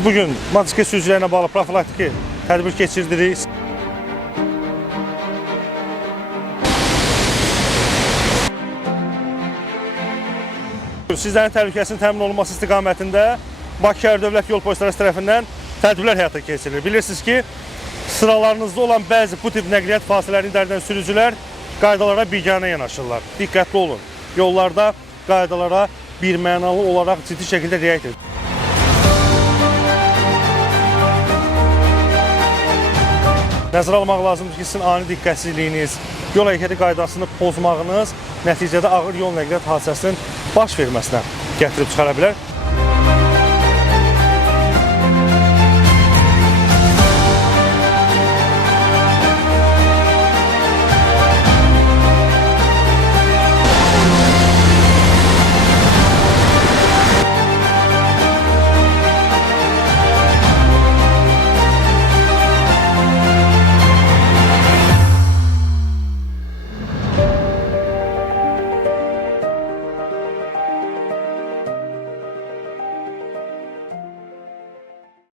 Biz bugün motosiklet sürücülərlə bağlı profilaktiki tədbir keçirdirik. Sizlərin təhlükəsinin təmin olunması istiqamətində Bakı Şəhər Dövlət Yol Polisləri tərəfindən tədbirlər həyata keçirilir. Bilirsiniz ki, sıralarınızda olan bəzi bu tip nəqliyyat fasilələrini idarə edən sürücülər qaydalara biganə yanaşırlar. Diqqətli olun. Yollarda qaydalara birmənalı olaraq ciddi şəkildə riayət edin. Nəzərə almaq lazımdır ki, sizin ani diqqətsizliyiniz, yol hərəkəti qaydasını pozmağınız nəticədə ağır yol nəqliyyat hadisəsinin baş verməsinə gətirib çıxara bilər.